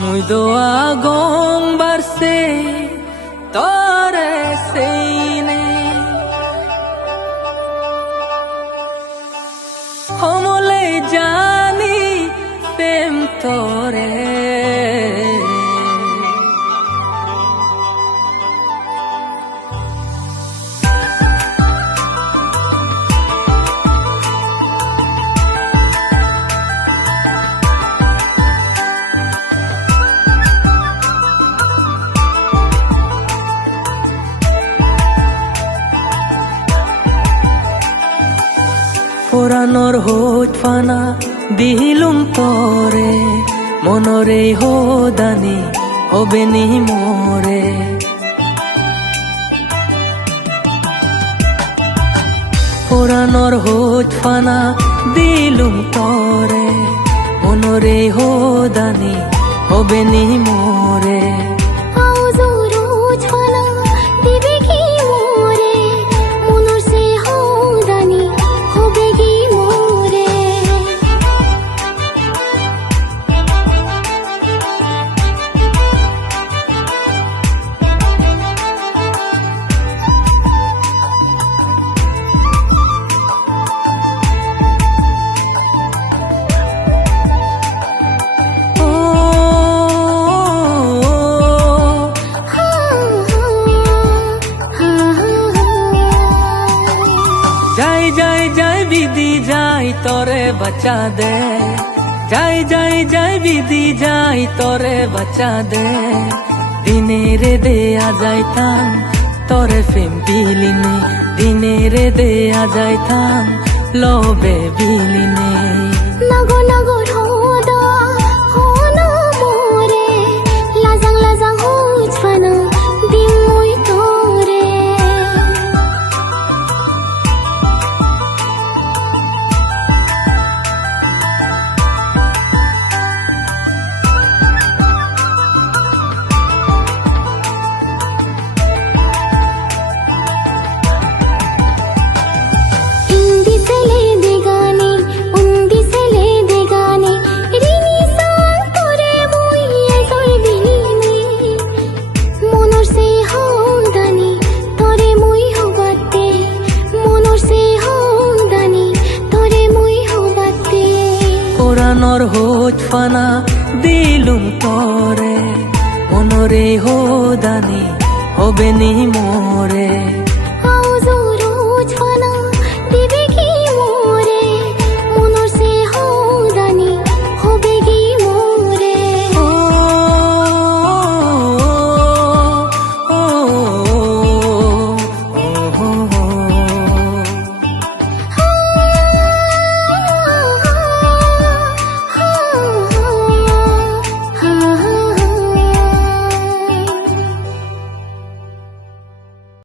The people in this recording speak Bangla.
মুই দোয়া গং বারসে তরে সেইনে হমলে জানি প্রেম তরে পুরানোর হোট ফানা দিলুম তরে মনরে হোদানি হবে নি মোরে পুরানোর হোট ফানা দিলুম তরে মনরে হোদানি হবে নি মোরে বিধি যাই তোরে বাঁচা দে যাই যাই যাই বিধি যাই তোরে বাঁচা দে দিনে রে দেয়া যাইতাম তোরে ফেম বিলিনে দিনে রে দেয়া যাইতাম লবে বিলিনে নাগো নাগো রোদা হনো মোরে লাজাং লাজাং হুজ ফানা দিম মুই তোরে পুরানোর হোট ফানা দিলুম তরে মনরে হোদানি হবে নি মোরে।